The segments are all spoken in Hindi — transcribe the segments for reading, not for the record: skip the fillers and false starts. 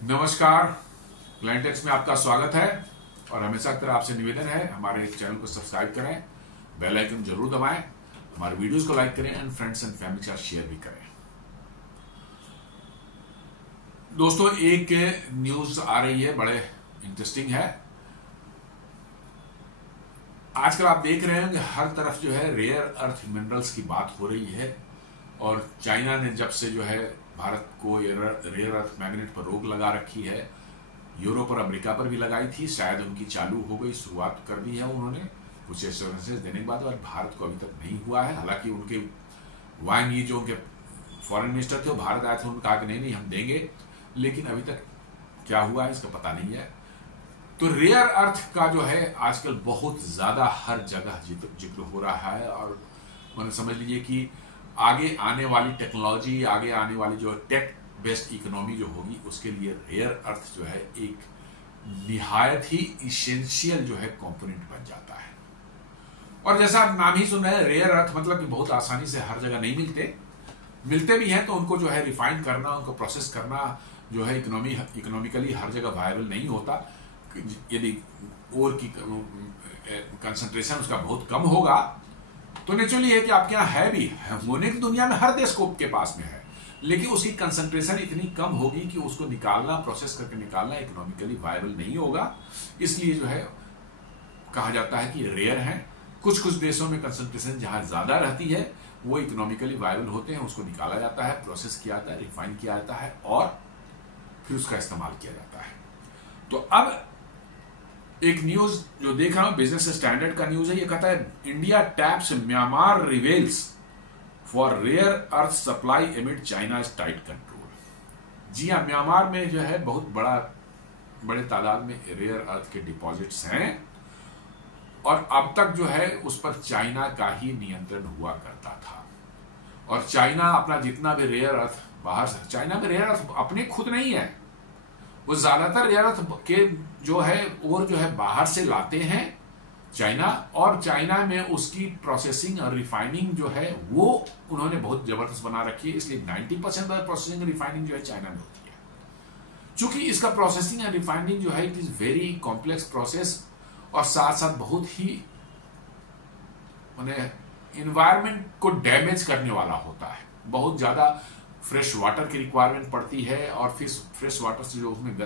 नमस्कार। प्लानिटेक्स में आपका स्वागत है और हमेशा की तरह आपसे निवेदन है हमारे चैनल को सब्सक्राइब करें, बेल आइकन जरूर दबाएं, हमारे वीडियोस को लाइक करें एंड फ्रेंड्स एंड फैमिली के साथ शेयर भी करें। दोस्तों, एक न्यूज आ रही है, बड़े इंटरेस्टिंग है। आजकल आप देख रहे हैं कि हर तरफ जो है रेयर अर्थ मिनरल्स की बात हो रही है और चाइना ने जब से जो है भारत को रेयर अर्थ मैग्नेट पर रोक लगा रखी है, यूरोप और अमेरिका पर भी लगाई थी, शायद उनकी चालू हो गई, शुरुआत कर दी है उन्होंने कुछ एश्योरेंसेस देने के बाद, और भारत को अभी तक नहीं हुआ है। हालांकि उनके वांग यी जो उनके फॉरेन मिनिस्टर थे वो भारत आए थे, उन्होंने कहा कि नहीं हम देंगे, लेकिन अभी तक क्या हुआ है इसका पता नहीं है। तो रेयर अर्थ का जो है आजकल बहुत ज्यादा हर जगह जिक्र हो रहा है और मैंने समझ लीजिए कि आगे आने वाली टेक्नोलॉजी, आगे आने वाली जो टेक बेस्ड इकोनॉमी जो होगी उसके लिए रेयर अर्थ जो है एक निहायत ही इसेंशियल जो है कंपोनेंट बन जाता है। और जैसा आप नाम ही सुन रहे हैं, रेयर अर्थ मतलब कि बहुत आसानी से हर जगह नहीं मिलते भी हैं, तो उनको जो है रिफाइन करना, उनको प्रोसेस करना जो है इकोनॉमिकली हर जगह वायबल नहीं होता। यदि ओर की कंसंट्रेशन उसका बहुत कम होगा तो नेचुरली है कि आपके यहाँ है भी, होने की दुनिया में हर देश को के पास में है, लेकिन उसकी कंसंट्रेशन इतनी कम होगी कि उसको निकालना, प्रोसेस करके निकालना इकोनॉमिकली वायबल नहीं होगा। इसलिए जो है कहा जाता है कि रेयर है। कुछ देशों में कंसंट्रेशन जहां ज्यादा रहती है वो इकोनॉमिकली वायबल होते हैं, उसको निकाला जाता है, प्रोसेस किया जाता है, रिफाइन किया जाता है और फिर उसका इस्तेमाल किया जाता है। तो अब एक न्यूज जो देख रहा हूं, बिजनेस स्टैंडर्ड का न्यूज है, ये कहता है India taps Myanmar rebels for rare earth supply amid China tight control. जी हां, म्यांमार में जो है बहुत बड़े तादाद में रेयर अर्थ के डिपॉजिट्स हैं और अब तक जो है उस पर चाइना का ही नियंत्रण हुआ करता था। और चाइना अपना जितना भी रेयर अर्थ बाहर से, चाइना में रेयर अर्थ अपने खुद नहीं है, वो ज्यादातर रेयर अर्थ के जो है और जो है बाहर से लाते हैं चाइना, और चाइना में उसकी प्रोसेसिंग और रिफाइनिंग जो है वो उन्होंने बहुत जबरदस्त बना रखी है। इसलिए 90% प्रोसेसिंग और रिफाइनिंग जो है चाइना में होती है। चूंकि इसका प्रोसेसिंग और रिफाइनिंग जो है it is very complex process और साथ साथ बहुत ही इन्वायरमेंट को डैमेज करने वाला होता है। बहुत ज्यादा फ्रेश वाटर की रिक्वायरमेंट पड़ती है और फिर फ्रेश वाटर से जो उसमें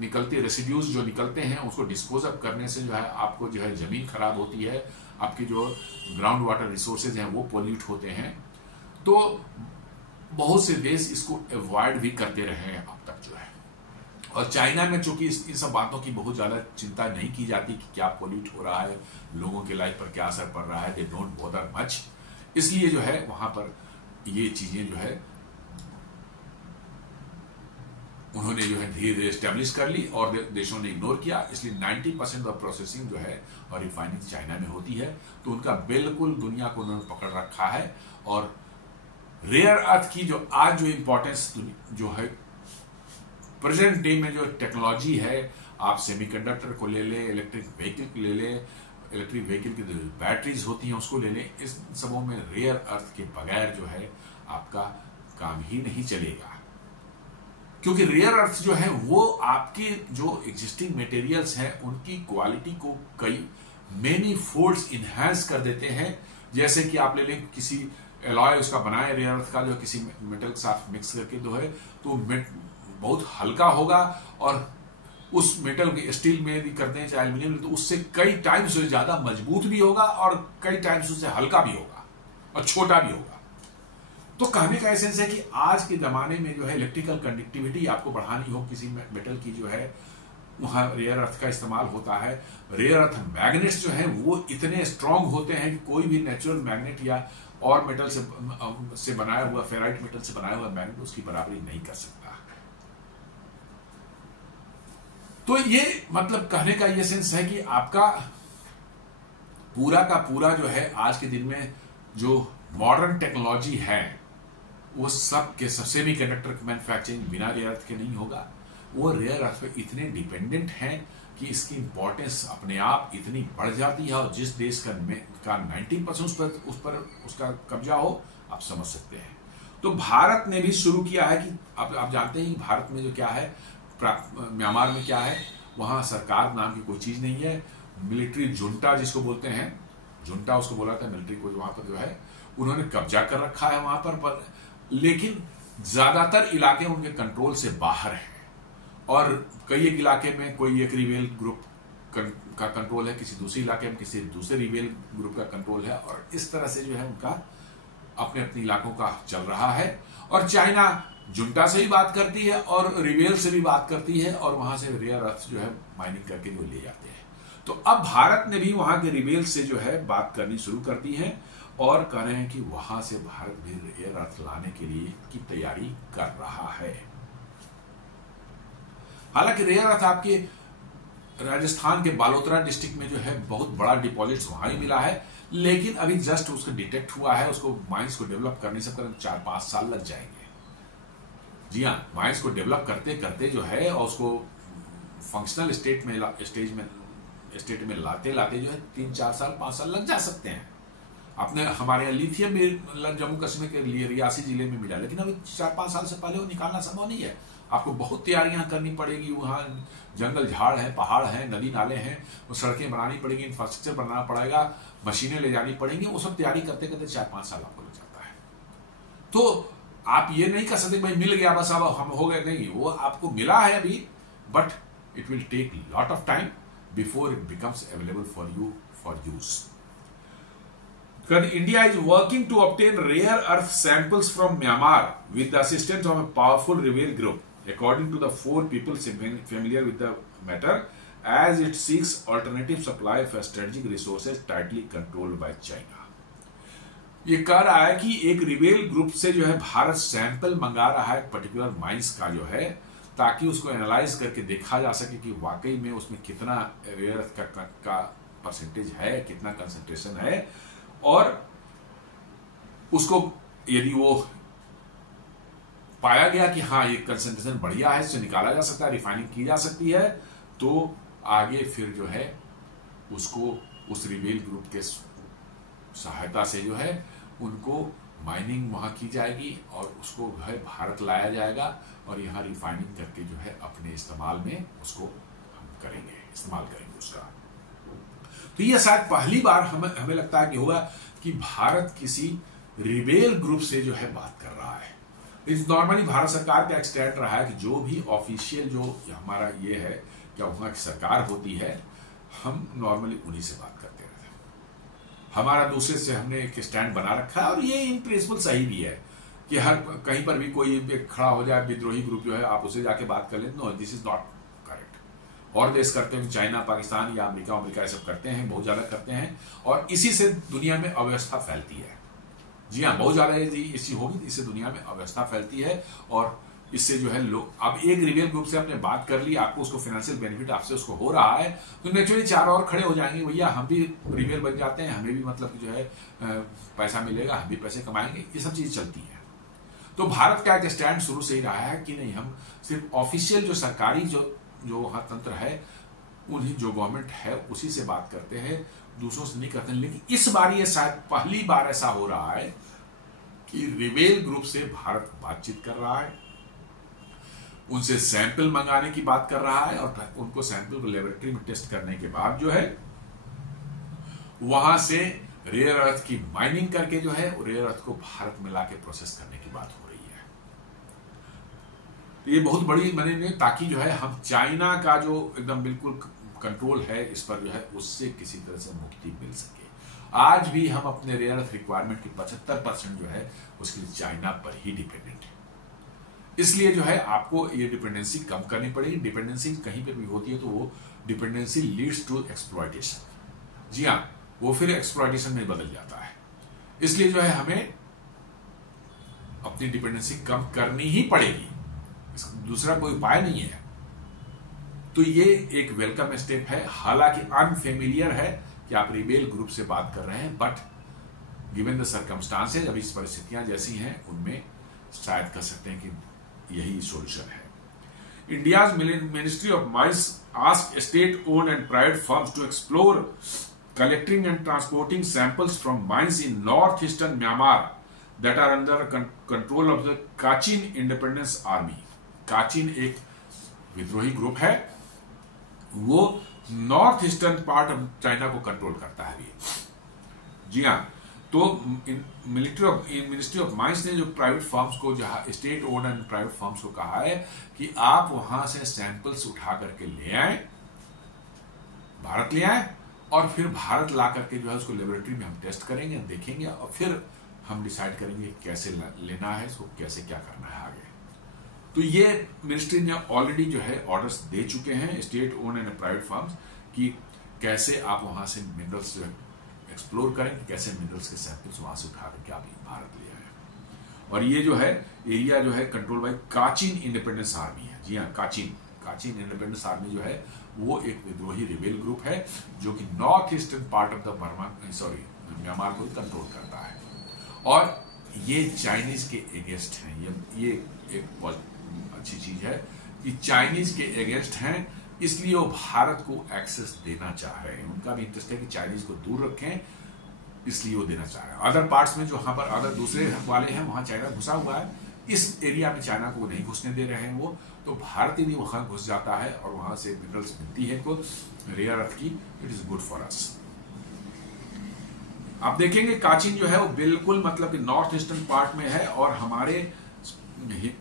निकलते रेसिड्यूज जो निकलते हैं उसको डिस्पोज अप करने से जो है आपको जो है जमीन खराब होती है, आपकी जो ग्राउंड वाटर रिसोर्सेज हैं वो पोल्यूट होते हैं। तो बहुत से देश इसको अवॉइड भी करते रहे हैं अब तक जो है। और चाइना में चूंकि इन सब बातों की बहुत ज्यादा चिंता नहीं की जाती कि क्या पोल्यूट हो रहा है, लोगों के लाइफ पर क्या असर पड़ रहा है, दे डोंट बॉदर मच, इसलिए जो है वहां पर ये चीजें जो है उन्होंने जो है धीरे धीरे स्टैब्लिश कर ली और देशों ने इग्नोर किया। इसलिए 90% ऑफ प्रोसेसिंग जो है और रिफाइनिंग चाइना में होती है। तो उनका बिल्कुल दुनिया को उन्होंने पकड़ रखा है। और रेयर अर्थ की जो आज जो इंपॉर्टेंस जो है प्रेजेंट डे में जो टेक्नोलॉजी है, आप सेमीकंडक्टर को ले ले, इलेक्ट्रिक व्हीकल ले ले, इलेक्ट्रिक व्हीकल की जो बैटरीज होती हैं उसको ले ले, इस सबों में रेयर अर्थ के बगैर जो है आपका काम ही नहीं चलेगा। क्योंकि रेयर अर्थ जो है वो आपके जो एग्जिस्टिंग मटेरियल्स हैं उनकी क्वालिटी को कई मेनी फोल्ड्स इनहेंस कर देते हैं। जैसे कि आप ले लें किसी एलॉय उसका बनाए रेयर अर्थ का, जो किसी मेटल के साथ मिक्स करके जो है तो बहुत हल्का होगा और उस मेटल के स्टील में भी करते हैं चाहे एल्यूमिनियम, तो उससे कई टाइम्स से ज्यादा मजबूत भी होगा और कई टाइम्स उससे हल्का भी होगा और छोटा भी होगा। तो कहने का एसेंस है कि आज के जमाने में जो है इलेक्ट्रिकल कंडक्टिविटी आपको बढ़ानी हो किसी मेटल की जो है, वहां रेयर अर्थ का इस्तेमाल होता है। रेयर अर्थ मैग्नेट्स जो है वो इतने स्ट्रांग होते हैं कि कोई भी नेचुरल मैग्नेट या और मेटल से बनाया हुआ, फेराइट मेटल से बनाया हुआ मैग्नेट उसकी बराबरी नहीं कर सकता। तो ये मतलब कहने का ये सेंस है कि आपका पूरा का पूरा जो है आज के दिन में जो मॉडर्न टेक्नोलॉजी है वो सब के सब सेमीकंडक्टर मैन्युफैक्चरिंग बिना रेयर अर्थ के नहीं होगा। वो रेयर अर्थ पे इतने डिपेंडेंट हैं कि इसकी इंपॉर्टेंस अपने आप इतनी बढ़ जाती है और जिस देश का 90% उस पर उसका कब्जा हो, आप समझ सकते हैं। तो भारत ने भी शुरू किया है कि आप जानते हैं कि भारत में जो क्या है म्यांमार में क्या है, वहां सरकार नाम की कोई चीज नहीं है। मिलिट्री जुंटा जिसको बोलते हैं, जुंटा उसको बोला था मिलिट्री को, वहां पर जो है उन्होंने कब्जा कर रखा है वहां पर लेकिन ज्यादातर इलाके उनके कंट्रोल से बाहर हैं और कई एक इलाके में कोई एक रिबेल ग्रुप का कंट्रोल है, किसी दूसरे इलाके में किसी दूसरे रिबेल ग्रुप का कंट्रोल है और इस तरह से जो है उनका अपने अपने इलाकों का चल रहा है। और चाइना जुंटा से भी बात करती है और रिबेल से भी बात करती है और वहां से रेयर अर्थ जो है माइनिंग करके जो ले जाते हैं। तो अब भारत ने भी वहां के रिबेल से जो है बात करनी शुरू कर दी है और कह रहे हैं कि वहां से भारत भी रेयर अर्थ लाने के लिए की तैयारी कर रहा है। हालांकि रेयर अर्थ आपके राजस्थान के बालोतरा डिस्ट्रिक्ट में जो है बहुत बड़ा डिपॉजिट वहां ही मिला है, लेकिन अभी जस्ट उसका डिटेक्ट हुआ है। उसको माइंस को डेवलप करने से करीब 4-5 साल लग जाएंगे। जी हाँ, माइंस को डेवलप करते करते जो है और उसको फंक्शनल स्टेट में लाते जो है 3-4 साल 5 साल लग जा सकते हैं। अपने हमारे यहाँ लिथियम भी जम्मू कश्मीर के लिए रियासी जिले में मिला, लेकिन अभी 4-5 साल से पहले वो निकालना संभव नहीं है। आपको बहुत तैयारियां करनी पड़ेगी, वहां जंगल झाड़ है, पहाड़ है, नदी नाले हैं, वो सड़कें बनानी पड़ेगी, इंफ्रास्ट्रक्चर बनाना पड़ेगा, मशीनें ले जानी पड़ेंगी, वो सब तैयारी करते करते 4-5 साल आपको लग जाता है। तो आप ये नहीं कर सकते भाई मिल गया बस अब हम हो गए, नहीं, वो आपको मिला है अभी, but it will take lot of time before it becomes available for you for use. India is working to obtain rare earth samples from Myanmar with the assistance of a powerful rebel group, according to the 4 people familiar with the matter, as it seeks alternative supply of strategic resources tightly controlled by China. ये कह रहा है कि एक रिबेल ग्रुप से जो है भारत सैंपल मंगा रहा है पर्टिकुलर माइंस का जो है, ताकि उसको एनालाइज करके देखा जा सके कि वाकई में उसमें कितना रेयर अर्थ का परसेंटेज है, कितना कंसंट्रेशन है, और उसको यदि वो पाया गया कि हाँ ये कंसंट्रेशन बढ़िया है, इससे निकाला जा सकता है, रिफाइनिंग की जा सकती है, तो आगे फिर जो है उसको उस रिबेल ग्रुप के सहायता से जो है उनको माइनिंग वहां की जाएगी और उसको जो है भारत लाया जाएगा और यहाँ रिफाइनिंग करके जो है अपने इस्तेमाल में उसको हम इस्तेमाल करेंगे उसका। तो ये शायद पहली बार हमें लगता है कि होगा कि भारत किसी रिबेल ग्रुप से जो है बात कर रहा है। इस नॉर्मली भारत सरकार का एक स्टैंड रहा है कि जो भी ऑफिशियल जो हमारा ये है क्या वहां की सरकार होती है, हम नॉर्मली उन्हीं से बात करते रहते हैं। हमारा दूसरे से हमने एक स्टैंड बना रखा है और ये इन प्रिंसिपल सही भी है कि हर कहीं पर भी कोई खड़ा हो जाए विद्रोही ग्रुप जो है आप उससे जाके बात कर लें, no this is not correct. और देश करते हैं, चाइना, पाकिस्तान या अमेरिका ये सब करते हैं, बहुत ज्यादा करते हैं और इसी से दुनिया में अव्यवस्था फैलती है। जी हाँ, बहुत ज्यादा इसी होगी, इससे दुनिया में अव्यवस्था फैलती है और इससे जो है लोग अब एक रिबेल ग्रुप से आपने बात कर ली, आपको उसको फाइनेंशियल बेनिफिट आपसे उसको हो रहा है, तो नेचुरली 4 और खड़े हो जाएंगे, भैया हम भी रिबेल बन जाते हैं, हमें भी मतलब जो है पैसा मिलेगा, हम भी पैसे कमाएंगे, ये सब चीज चलती है। तो भारत का एक स्टैंड शुरू से ही रहा है कि नहीं, हम सिर्फ ऑफिशियल जो सरकारी जो वहां तंत्र है, उन्हीं जो गवर्नमेंट है उसी से बात करते हैं, दूसरों से नहीं करते हैं। लेकिन इस बार ये शायद पहली बार ऐसा हो रहा है कि रिबेल ग्रुप से भारत बातचीत कर रहा है, उनसे सैंपल मंगाने की बात कर रहा है और उनको सैंपल को लेबोरेटरी में टेस्ट करने के बाद जो है वहां से रेयर अर्थ की माइनिंग करके जो है रेयर अर्थ को भारत में लाके प्रोसेस करने की बात हो रही है। तो ये बहुत बड़ी मैंने, ताकि जो है हम चाइना का जो एकदम बिल्कुल कंट्रोल है इस पर जो है उससे किसी तरह से मुक्ति मिल सके। आज भी हम अपने रेयर अर्थ रिक्वायरमेंट की 75% जो है उसके लिए चाइना पर ही डिपेंडेंट है। इसलिए जो है आपको ये डिपेंडेंसी कम करनी पड़ेगी। डिपेंडेंसी कहीं पर भी होती है तो वो डिपेंडेंसी लीड्स टू एक्सप्लॉयटेशन। जी हाँ, वो फिर एक्सप्लॉयटेशन में बदल जाता है। इसलिए जो है हमें अपनी डिपेंडेंसी कम करनी ही पड़ेगी, दूसरा कोई उपाय नहीं है। तो ये एक वेलकम स्टेप है, हालांकि अनफेमिलियर है कि आप रिबेल ग्रुप से बात कर रहे हैं, बट गिवन द सर्कमस्टांसेज, अभी परिस्थितियां जैसी हैं उनमें शायद कह सकते हैं कि यही सॉल्यूशन है। India's ministry of mines asked state owned and private firms to explore collecting and transporting samples from mines in northeastern Myanmar that are under control of the Kachin Independence Army. Kachin एक विद्रोही ग्रुप है, वो north eastern part of China को कंट्रोल करता है ये। जी हाँ, तो मिनिस्ट्री ऑफ माइंस ने जो प्राइवेट फर्म्स को, जहां state owned and private firms को कहा है कि आप वहां से सैंपल्स उठा करके ले आए, भारत ले आए, और फिर भारत ला करके जो है उसको लेबोरेटरी में हम टेस्ट करेंगे, देखेंगे, और फिर हम डिसाइड करेंगे कैसे लेना है इसको, कैसे क्या करना है आगे। तो ये मिनिस्ट्री ने ऑलरेडी जो है ऑर्डर्स दे चुके हैं state owned and private firms कि कैसे आप वहां से मिनरल्स जो है एक्सप्लोर करें, कैसे मिनरल्स के सैंपल्स वहां से उठा करके आप भारत ले आए। और ये जो है एरिया जो है कंट्रोल बाय काचिन इंडिपेंडेंस आर्मी है। जी हाँ, काचिन इंडिपेंडेंस आर्मी जो है वो एक विद्रोही रिबेल ग्रुप है जो कि north eastern part of the Myanmar को कंट्रोल करता है। और ये चाइनीज के अगेंस्ट हैं। ये एक बहुत अच्छी चीज है कि चाइनीज के अगेंस्ट हैं, इसलिए वो भारत को एक्सेस देना चाह रहे हैं। उनका भी इंटरेस्ट है कि चाइनीज को दूर रखें, इसलिए वो देना चाह रहे हैं। अदर पार्ट्स में जो वहां पर अदर दूसरे वाले हैं, वहां चाइना घुसा हुआ है, इस एरिया में चाइना को नहीं घुसने दे रहे हैं वो। तो भारत यदि वहां घुस जाता है और वहां से मिनरल्स मिलती है को रेयर अर्थ की, it is good for us. आप देखेंगे काचिन जो है वो बिल्कुल मतलब कि नॉर्थ ईस्टर्न पार्ट में है, और हमारे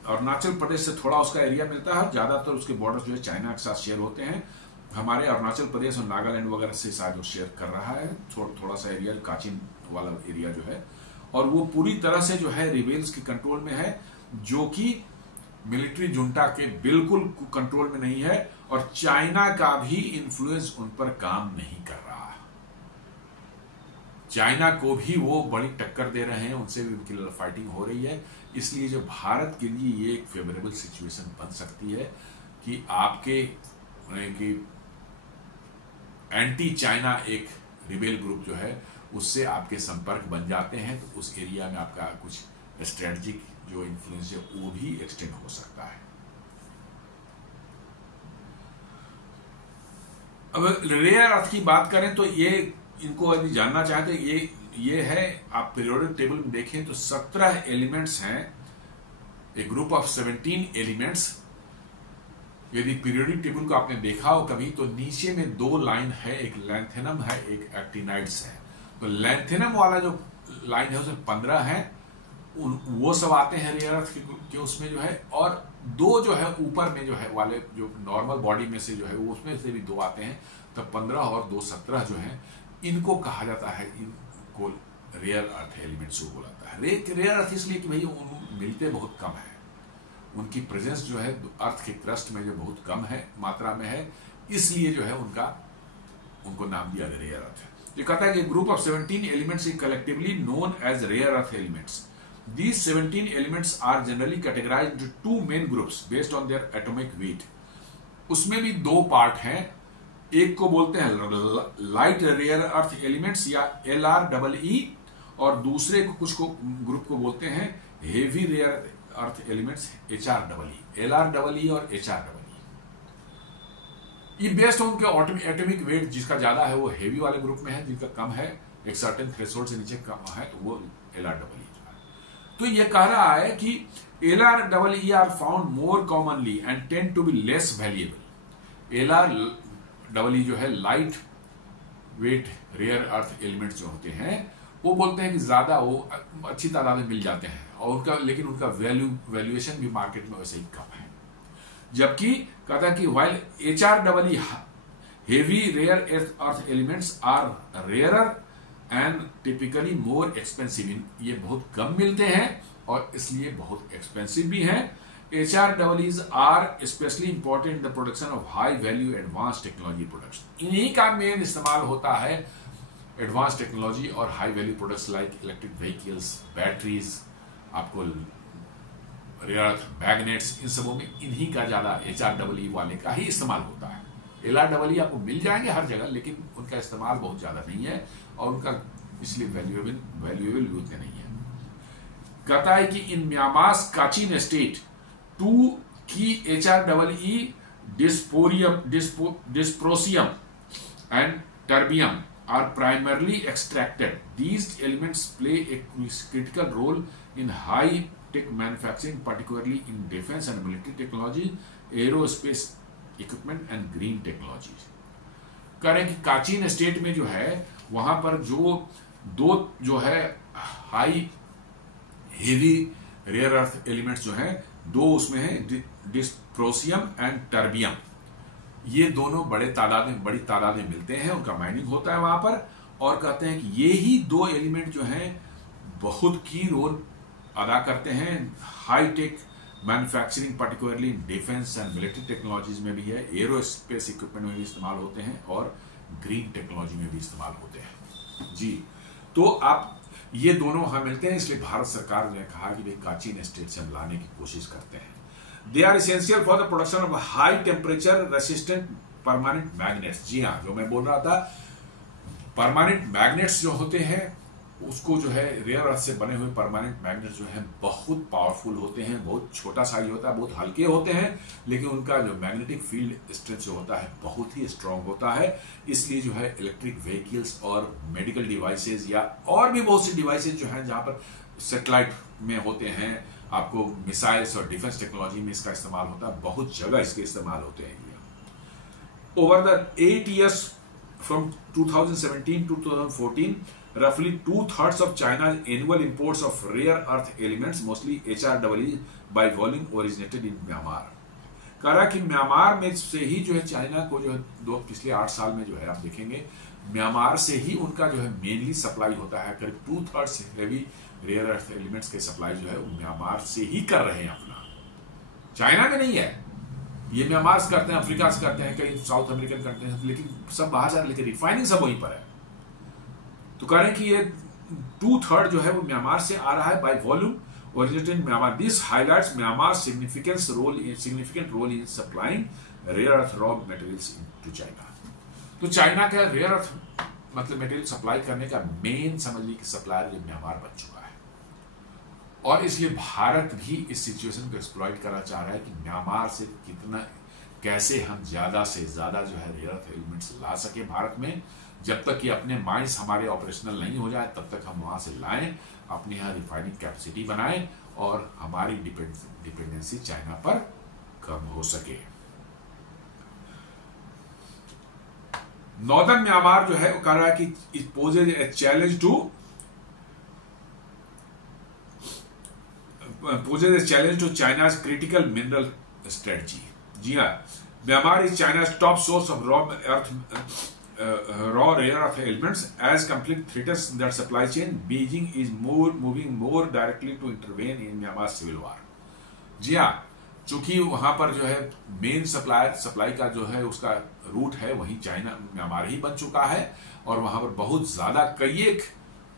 अरुणाचल प्रदेश से थोड़ा उसका एरिया मिलता है। ज्यादातर उसके बॉर्डर जो है चाइना के साथ शेयर होते हैं। हमारे अरुणाचल प्रदेश और नागालैंड वगैरह से शायद वो शेयर कर रहा है थोड़ा सा एरिया, काचिन वाला एरिया जो है। और वो पूरी तरह से जो है रिबेल्स के कंट्रोल में है, जो कि मिलिट्री जुंटा के बिल्कुल कंट्रोल में नहीं है, और चाइना का भी इन्फ्लुएंस उन पर काम नहीं कर रहा। चाइना को भी वो बड़ी टक्कर दे रहे हैं, उनसे भी उनकी फाइटिंग हो रही है। इसलिए जो भारत के लिए ये एक फेवरेबल सिचुएशन बन सकती है कि आपके कि एंटी चाइना एक रिबेल ग्रुप जो है उससे आपके संपर्क बन जाते हैं, तो उस एरिया में आपका कुछ स्ट्रेटेजिक जो इन्फ्लुएंस है वो भी एक्सटेंड हो सकता है। अब रेयर अर्थ की बात करें तो ये इनको यदि जानना चाहते ये है, आप पीरियोडिक टेबल में देखें तो 17 एलिमेंट्स हैं, एक ग्रुप ऑफ 17 एलिमेंट्स। यदि पीरियोडिक टेबल को आपने देखा हो कभी तो नीचे में 2 लाइन है, एक लैंथेनम है, एक एक्टिनाइड्स है। तो लैंथेनम वाला जो लाइन है उसमें 15 है, वो सब आते हैं रेयर अर्थ के उसमें जो है। और 2 जो है ऊपर में जो है वाले जो नॉर्मल बॉडी में से जो है वो उसमें से भी 2 आते हैं, तब 15 और 2 17 जो है, इनको कहा जाता है, इनको रेयर अर्थ एलिमेंट्स को बोला जाता है। रेयर अर्थ इसलिए कि भाई मिलते बहुत कम है, उनकी प्रेजेंस जो है अर्थ के क्रस्ट में जो बहुत कम है, मात्रा में है, इसलिए जो है उनको नाम दिया गया रेयर अर्थ। ये कहता है कि group of 17 elements is collectively known as rare earth elements. These 17 elements are generally categorized into 2 main groups based on their atomic weight. उसमें भी 2 पार्ट हैं, एक को बोलते हैं लाइट रेयर अर्थ एलिमेंट्स या LREE, और दूसरे को कुछ को ग्रुप को बोलते हैं heavy rare earth elements HREE। LREE और HREE ये बेस्ड ऑन उनके एटॉमिक वेट, जिसका ज्यादा है वो हेवी वाले ग्रुप में है, जिनका कम है एक सर्टेन थ्रेशोल्ड से नीचे कम है तो वो LREE। तो ये कह रहा है कि LREE are found more commonly and tend to be less valuable. LREE जो है light weight rare earth elements जो होते हैं, वो बोलते हैं कि ज्यादा वो अच्छी तादाद में मिल जाते हैं, और लेकिन उनका वैल्यूएशन भी मार्केट में वैसे ही कम है। जबकि कहता है कि while HREE heavy rare earth elements are rarer and typically more expensive, ये बहुत कम मिलते हैं और इसलिए बहुत एक्सपेंसिव भी हैं। HREEs are specially important in the production of high value advance technology products. इन्हीं का मेन इस्तेमाल होता है एडवांस टेक्नोलॉजी और high value products like electric vehicles, batteries, आपको रेयर अर्थ मैग्नेट्स, इन सबों में इन्हीं का ज्यादा HREE वाले का ही इस्तेमाल होता है। LREE आपको मिल जाएंगे हर जगह, लेकिन उनका इस्तेमाल बहुत ज्यादा नहीं है और उनका इसलिए वैल्यूएबल भी उतने नहीं है। कहता है कि इन म्यांमार्स काचिन स्टेट 2 की HREE dysprosium and terbium are primarily extracted. These elements play a critical role in high-tech manufacturing, particularly in defense and military technology, aerospace equipment and green technology. कह रहे हैं कि काचीन स्टेट में जो है वहां पर जो दो जो है high heavy rare earth elements जो हैं, दो उसमें है डिस्प्रोसियम एंड टर्बियम। ये दोनों बड़ी तादाद में मिलते हैं, उनका माइनिंग होता है वहां पर। और कहते हैं कि ये ही दो एलिमेंट जो हैं बहुत की रोल अदा करते हैं hi tech manufacturing, particularly defence and military technologies में भी है, एरोस्पेस इक्विपमेंट में भी इस्तेमाल होते हैं और ग्रीन टेक्नोलॉजी में भी इस्तेमाल होते हैं जी। तो आप ये दोनों वहां मिलते हैं, इसलिए भारत सरकार ने कहा कि भाई काचीन स्टेट से हम लाने की कोशिश करते हैं। They are essential for the production of high temperature resistant permanent magnets. जी हाँ, जो मैं बोल रहा था, परमानेंट मैग्नेट्स जो होते हैं उसको जो है रेयर अर्थ से बने हुए परमानेंट मैग्नेट्स जो है बहुत पावरफुल होते हैं, बहुत छोटा साइज होता है, बहुत हल्के होते हैं, लेकिन उनका जो मैग्नेटिक फील्ड स्ट्रेंथ जो होता है बहुत ही स्ट्रांग होता है। इसलिए जो है इलेक्ट्रिक व्हीकल्स और मेडिकल डिवाइसेज या और भी बहुत सी डिवाइसेज जो हैं जहां पर सैटेलाइट में होते हैं, आपको मिसाइल्स और डिफेंस टेक्नोलॉजी में इसका इस्तेमाल होता है, बहुत जगह इसके इस्तेमाल होते हैं। Over the 8 years from 2017 to 2014, roughly 2/3 of China's annual imports of rare earth elements, mostly HREE by volume, originated in Myanmar। कह रहा कि म्यांमार में से ही जो है चाइना को जो है पिछले 8 साल में जो है आप देखेंगे म्यांमार से ही उनका जो है मेनली सप्लाई होता है। करीब 2/3 हेवी रेयर अर्थ एलिमेंट्स के सप्लाई जो है वो म्यांमार से ही कर रहे हैं अपना, चाइना में नहीं है। ये म्यांमार से करते हैं, अफ्रीका से करते हैं, कई साउथ अमेरिकन कंट्री से, लेकिन सब बाहर जा रहे, लेकिन रिफाइनिंग सब वहीं पर है। तो कह रहे हैं कि ये 2/3 जो है वो म्यांमार से आ रहा है by volume, originated in Myanmar. This highlights Myanmar's significant role in supplying rare earth raw materials to China. तो चाइना का रेयर अर्थ मतलब मटेरियल सप्लाई करने का मेन समझ लीजिए कि सप्लायर जो म्यांमार बन चुका है, और इसलिए भारत भी इस सिचुएशन को एक्सप्लॉइट करना चाह रहा है कि म्यांमार से कैसे हम ज्यादा से ज्यादा जो है रेयर अर्थ एलिमेंट्स ला सके भारत में। जब तक कि अपने माइंस हमारे ऑपरेशनल नहीं हो जाए तब तक हम वहां से लाएं, अपने यहाँ रिफाइनिंग कैपेसिटी बनाएं और हमारी डिपेंडेंसी चाइना पर कम हो सके। नॉर्दर्न म्यांमार जो है वो कह रहा है कि it poses a challenge to China's critical mineral strategy. जी हाँ, Myanmar is China's top source of raw rare earth elements. As conflict threatens their supply chain, Beijing is moving more directly to intervene in Myanmar's civil war. जी हाँ, चूंकि वहां पर जो है मेन सप्लाई का जो है उसका रूट है वही चाइना म्यांमार ही बन चुका है, और वहां पर बहुत ज्यादा कई एक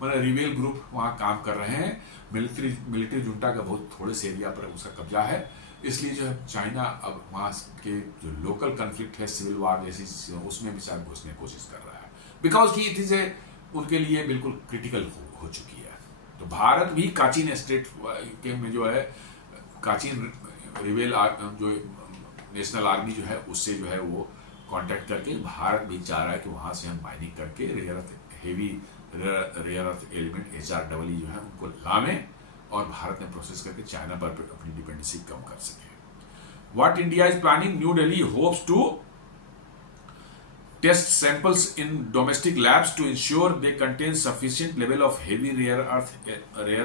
मतलब रिबेल ग्रुप वहां काम कर रहे हैं। मिलिट्री जुंटा का बहुत थोड़े से एरिया पर उसका कब्जा है, इसलिए जो है चाइना अब वहां के जो लोकल कन्फ्लिक्ट है सिविल वार जैसी उसमें भी शायद घुसने की कोशिश कर रहा है, बिकॉज की इट इज उनके लिए बिल्कुल क्रिटिकल हो चुकी है। तो भारत भी काचीन स्टेट के में जो है काचीन रिबेल जो नेशनल आर्मी जो है उससे जो है वो कांटेक्ट करके भारत भी चाह रहा है कि वहां से हम माइनिंग करके heavy rare earth element HREE जो है उनको लावें और भारत में प्रोसेस करके चाइना पर अपनी डिपेंडेंसी कम कर सके। What India is planning, New Delhi hopes to test samples in domestic labs to ensure they contain sufficient level of heavy rare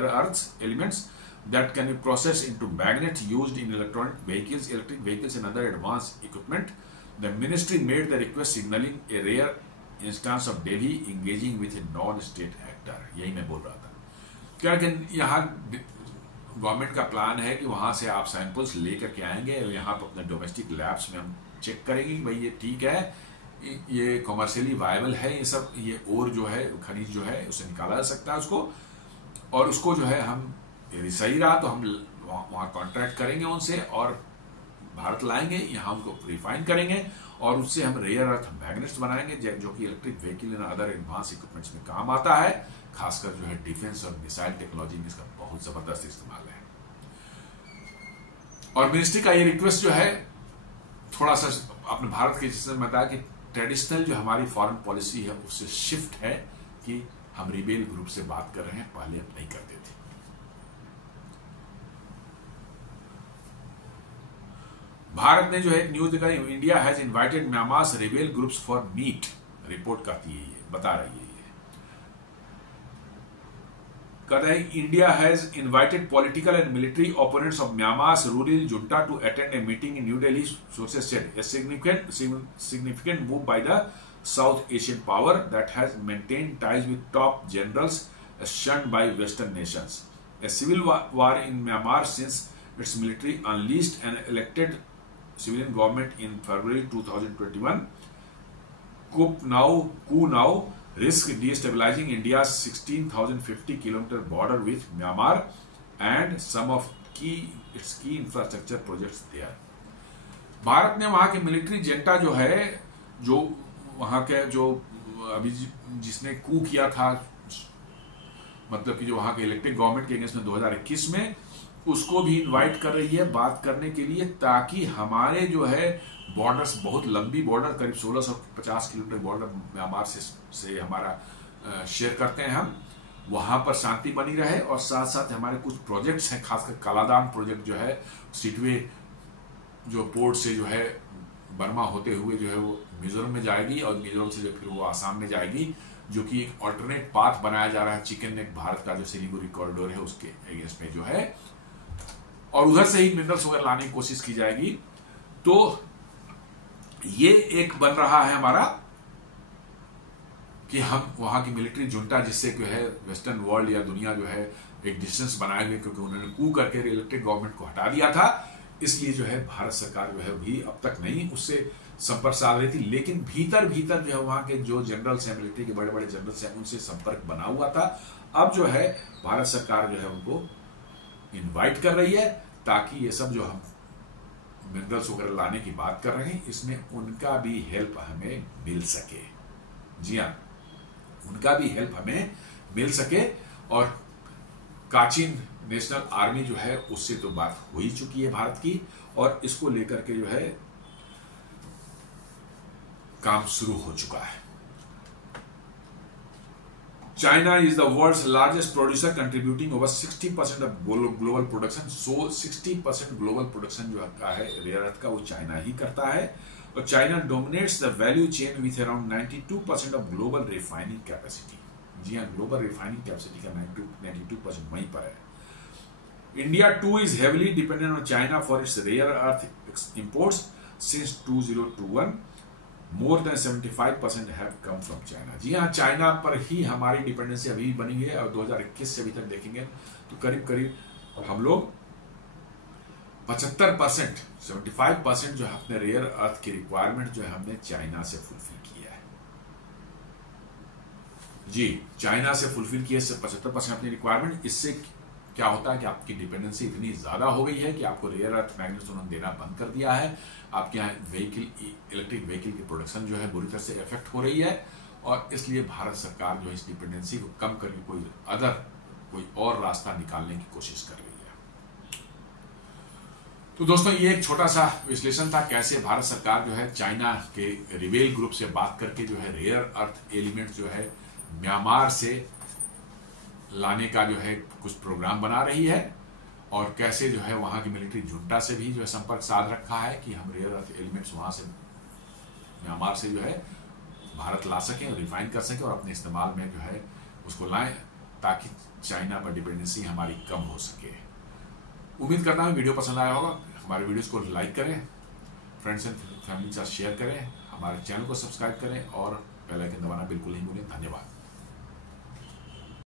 earth elements that can be processed into magnets used in electric vehicles and other advanced equipment. The ministry made the request signaling a rare instance of Delhi engaging with a non-state actor. यही मैं बोल रहा था, क्या यहाँ गवर्नमेंट का प्लान है कि वहां से आप सैंपल्स लेकर के आएंगे और यहाँ पर अपने डोमेस्टिक लैब्स में हम चेक करेंगे कि भाई ये ठीक है, ये कॉमर्शियली वायबल है, ये सब ये और जो है खनिज जो है उसे निकाला जा सकता है उसको, और उसको जो है हम यदि सही रहा तो हम वहां कॉन्ट्रैक्ट करेंगे उनसे और भारत लाएंगे, यहाँ उनको रिफाइन करेंगे और उससे हम रेयर अर्थ मैग्नेट्स बनाएंगे जो कि electric vehicle and other advance equipments में काम आता है, खासकर जो है डिफेंस और मिसाइल टेक्नोलॉजी में इसका बहुत जबरदस्त इस्तेमाल है। और मिनिस्ट्री का ये रिक्वेस्ट जो है थोड़ा सा अपने भारत के जिसने बताया कि ट्रेडिशनल जो हमारी फॉरेन पॉलिसी है उससे शिफ्ट है कि हम रिबेल ग्रुप से बात कर रहे हैं, पहले हम नहीं करते थे। भारत ने जो है एक न्यूज दिखाई, India has invited Myanmar rebel groups for meet, report करती है ये, बता रही है ये, कहता है India has invited political and military opponents of Myanmar ruling junta to attend a meeting in New Delhi, sources said a significant move by the South Asian power that has maintained ties with top generals shunned by Western nations. A civil war in Myanmar since its military unleashed an elected civilian government in February 2021. Coup now risk destabilizing India's 16,050 km border with Myanmar and some of its key infrastructure projects there. Bharat ने वहां के मिलिट्री जेंटा जो है, जो वहां के जो अभी जिसने कू किया था, मतलब कि जो वहां के इलेक्टेड गवर्नमेंट के अगेंस्ट में 2021 में, उसको भी इनवाइट कर रही है बात करने के लिए, ताकि हमारे जो है बॉर्डर्स, बहुत लंबी बॉर्डर, करीब 1650 किलोमीटर बॉर्डर म्यांमार से हमारा शेयर करते हैं हम, वहां पर शांति बनी रहे। और साथ साथ हमारे कुछ प्रोजेक्ट्स हैं, खासकर कालादान प्रोजेक्ट जो है, सिटवे जो पोर्ट से जो है बर्मा होते हुए जो है वो मिजोरम में जाएगी, और मिजोरम से जो फिर वो आसाम में जाएगी, जो कि एक ऑल्टरनेट पाथ बनाया जा रहा है चिकन नेक भारत का जो सिलीगुड़ी कॉरिडोर है उसके अगेंस्ट में जो है, और उधर से ही मिनरल्स वगैरह लाने की कोशिश की जाएगी। तो ये एक बन रहा है हमारा कि हम वहां की मिलिट्री जुंटा, जिससे जो है वेस्टर्न वर्ल्ड या दुनिया जो है एक डिस्टेंस बनाए हुए, क्योंकि उन्होंने कू करके इलेक्टेड गवर्नमेंट को हटा दिया था, इसलिए जो है भारत सरकार जो है भी अब तक नहीं उससे संपर्क साध रही थी। लेकिन भीतर भीतर जो है वहां के जो जनरल्स हैं, मिलिट्री के बड़े बड़े जनरल्स हैं, उनसे संपर्क बना हुआ था। अब जो है भारत सरकार जो है उनको इनवाइट कर रही है, ताकि ये सब जो हम मिनरल्स वगैरह लाने की बात कर रहे हैं, इसमें उनका भी हेल्प हमें मिल सके। जी हाँ, उनका भी हेल्प हमें मिल सके। और काचिन नेशनल आर्मी जो है उससे तो बात हो ही चुकी है भारत की, और इसको लेकर के जो है काम शुरू हो चुका है। China is the world's largest producer, contributing over 60% of global production. So 60% global production जो है रेयर अर्थ का, वो चाइना ही करता है। और China dominates the value chain with around 92% of global refining capacity. जी हाँ, ग्लोबल रिफाइनिंग कैपेसिटी का 92% वहीं पर है। India too is heavily dependent on China for its rare earth imports since 2021। More than 75% have come from China. जी हाँ, चाइना पर ही हमारी डिपेंडेंसी अभी भी बनी हुई है, और 2021 से अभी तक देखेंगे तो करीब करीब हम लोग 75%, 75% जो अपने रेयर अर्थ की रिक्वायरमेंट जो है हमने चाइना से फुलफिल किया है। जी, चाइना से फुलफिल किया 75% अपनी रिक्वायरमेंट। इससे क्या होता है कि आपकी डिपेंडेंसी इतनी ज्यादा हो गई है कि आपको रेयर अर्थ मैग्नेट्स उन्होंने देना बंद कर दिया है। आपके यहाँ इलेक्ट्रिक व्हीकल की प्रोडक्शन जो है बुरी तरह से इफेक्ट हो रही है, और इसलिए भारत सरकार जो है इस डिपेंडेंसी को कम करके कोई और रास्ता निकालने की कोशिश कर रही है। तो दोस्तों, ये एक छोटा सा विश्लेषण था कैसे भारत सरकार जो है चाइना के रिबेल ग्रुप से बात करके जो है रेयर अर्थ एलिमेंट जो है म्यांमार से लाने का जो है कुछ प्रोग्राम बना रही है, और कैसे जो है वहां की मिलिट्री जुंटा से भी जो है संपर्क साध रखा है कि हम रेयर अर्थ एलिमेंट्स वहां से म्यांमार से जो है भारत ला सकें और रिफाइन कर सकें, और अपने इस्तेमाल में जो है उसको लाएं, ताकि चाइना पर डिपेंडेंसी हमारी कम हो सके। उम्मीद करता हूं वीडियो पसंद आया होगा। हमारे वीडियोस को लाइक करें, फ्रेंड्स एंड फैमिली के साथ शेयर करें, हमारे चैनल को सब्सक्राइब करें, और बेल आइकन दबाना बिल्कुल नहीं भूलें। धन्यवाद।